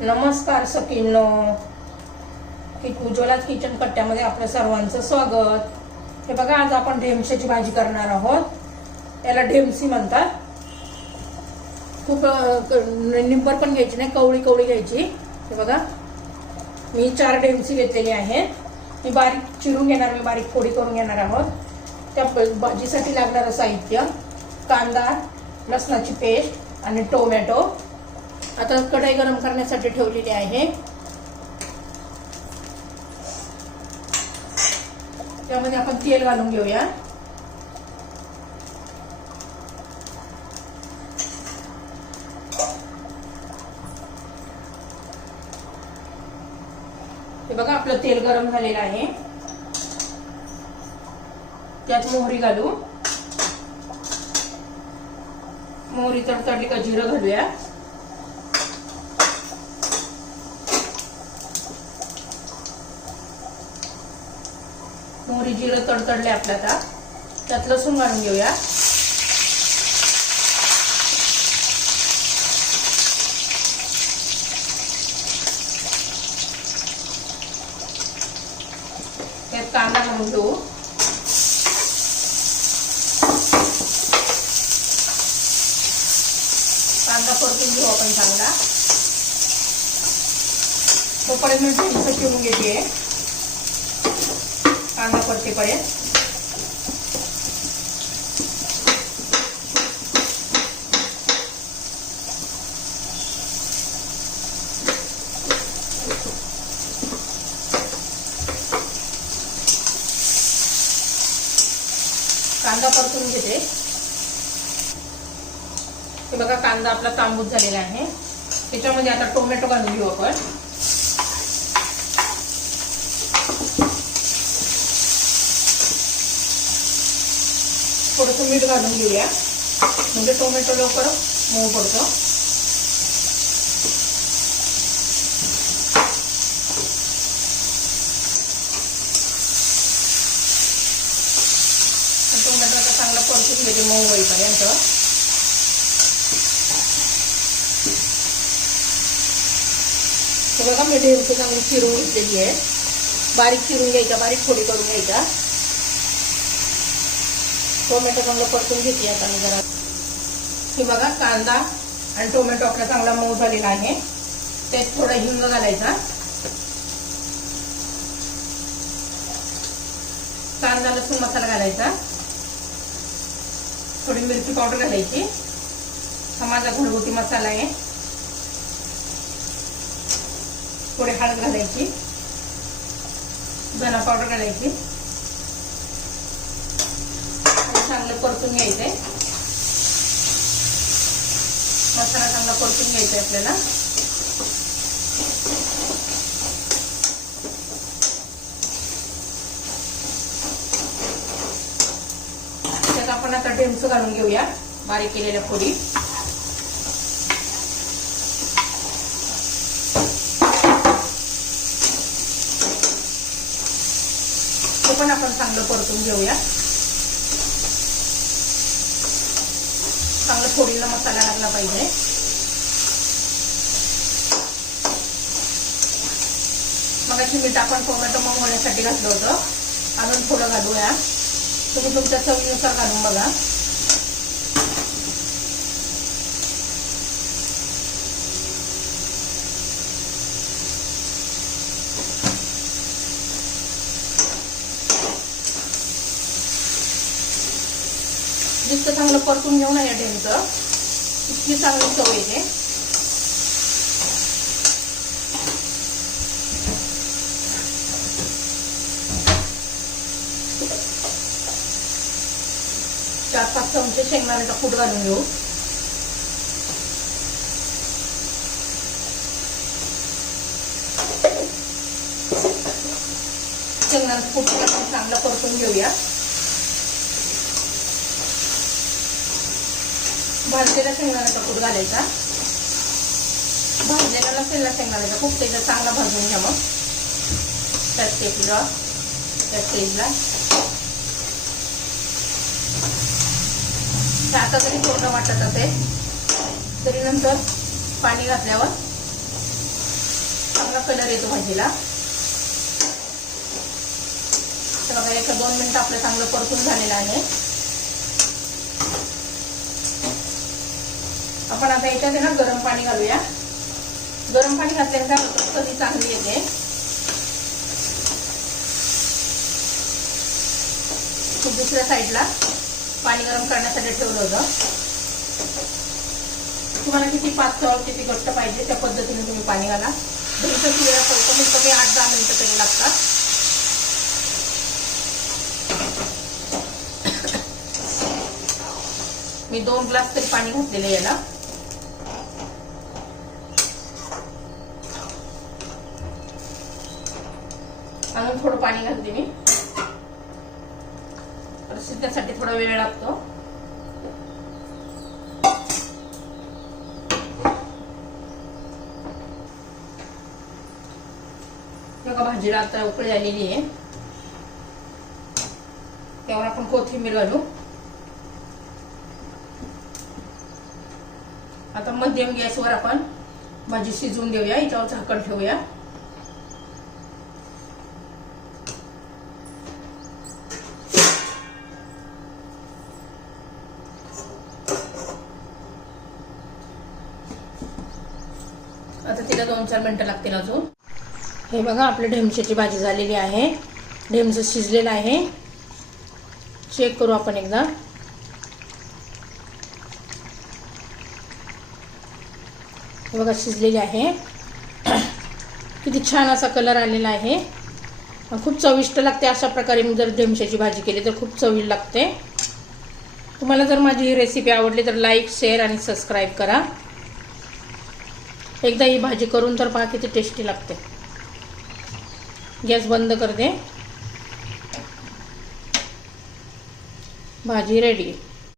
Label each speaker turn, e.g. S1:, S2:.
S1: नमस्कार सखींनो. कि उज्ज्वलाच किचन कट्ट्यामध्ये आपलं सर्वांचं स्वागत. हे बघा आज आपण ढेमशाची भाजी करणार आहोत. याला ढेमसी म्हणतात. खूप क- निंबर पण घ्यायची नाही कवळी कवळी घ्यायची. हे बघा. मी चार ढेमसी घेतलेली आहेत. मी बारीक चिरून घेणार मी बारीक फोडी करून घेणार आहोत. त्या भाजीसाठी लागणारं साहित्य कांदा लसणाची पेस्ट आणि टोमॅटो. आता कढई गरम करण्यासाठी ठेवलेली आहे. त्यामध्ये आपण तेल घालून घेऊया. हे बघा आपलं तेल गरम झालेलं आहे. त्यात मोहरी घालू. मोहरी तडतडली का जिरं घालूया. मोहरी जिरं तडतडले आपल्या आता. त्यात लसूण घालून घेऊया. त्यात कांदा घालून घेऊ. कांदा परतून घेऊ आपण चांगला. तोपर्यंत मी ढोलचं चिरून घेते. कांदा परतेपर्यंत कांदा परतून घेते. हे बघा कांदा आपला तांबूस झालेला आहे. त्याच्यामध्ये आता टोमॅटो घालून घेऊ आपण. थोडंसं मीठ घालून घेऊया. म्हणजे टोमॅटो लवकर मऊ पडतो. टोमॅटो आता चांगला परतून घेते मऊ होईपर्यंत. बघा मी ढेरची चांगली चिरून घेतलेली आहे. बारीक चिरून घ्यायचा बारीक फोडी करून घ्यायचा. टोमॅटो चांगलं परतून घेते आता मी जरा. हे बघा कांदा आणि टोमॅटो आपला चांगला मऊ झालेला आहे. त्यात थोडा हिंग घालायचा. कांदा लसूण मसाला घालायचा. थोडी मिरची पावडर घालायची. हा माझा घरगुती मसाला आहे. थोडी हळद घालायची. धना पावडर घालायची आणि चांगलं घ्यायचंय मसाला चांगला परतून घ्यायचा आहे आपल्याला. त्यात आपण आता ढेमच घालून घेऊया बारीक केलेल्या फोडी. ते पण आपण चांगलं परतून घेऊया. चांगलं फोडीला मसाला लागला पाहिजे. मगाशी मीठ आपण टोमॅटो मग होण्यासाठी घातलं होतं. अजून थोडं घालूया. तुम्ही तुमच्या चवीनुसार घालून बघा. जितकं चांगलं परतून घेऊ ना या ढेमचं इतकी चांगली चव येते. चार पाच चमचे शेंगदाण्याचा कूट घालून घेऊ? शेंगदाण्याचा कूट चांगला चांगलं परतून घेऊया? भाजलेला शेंगदाण्याचा कूट घालायचा. भाजलेला नसेल शेंगदाण्याचा खूप त्याचा चांगला भाजून घ्या मग. त्यात त्या स्टेजला आता तरी थोडं वाटत असेल तरी नंतर पाणी घातल्यावर चांगला कलर येतो भाजीला. तर बघा एक दोन मिनिटं आपलं चांगलं परतून झालेलं आहे. आपण आता याच्यात ना गरम पाणी घालूया. गरम पाणी घातल्याने काय होतं कधी चांगली येते. दुसऱ्या साईडला पाणी गरम करण्यासाठी ठेवलं होतं. तुम्हाला किती पातळ किती घट्ट पाहिजे त्या पद्धतीने तुम्ही पाणी घाला. दहीचं शिरा कमीत कमी आठ दहा मिनिटं तरी लागतात. मी दोन ग्लास तरी पाणी घातलेलं याला. अजून थोडं पाणी घालते मी शिजण्यासाठी थोडा वेळ लागतो. बघा भाजीला आता उकळी आलेली आहे. त्यावर आपण कोथिंबीर घालू. आता मध्यम गॅसवर आपण भाजी शिजवून देऊया. याच्यावर झाकण ठेवूया. आता तिला दोन चार मिनटं लागतील अजून. हे बघा आपल्या ढेमशाची भाजी झालेली आहे. ढेमचं शिजलेलं आहे. चेक करू आपण एकदा. हे बघा शिजलेली आहे. किती छान असा कलर आलेला आहे. खूप चविष्ट लागते अशा प्रकारे मी जर ढेमशाची भाजी केली तर खूप चवी लागते. तुम्हाला जर माझी ही रेसिपी आवडली तर लाईक शेअर आणि सबस्क्राईब करा. एकदा ही भाजी करून तर पहा किती टेस्टी लागते. गॅस बंद करते भाजी रेडी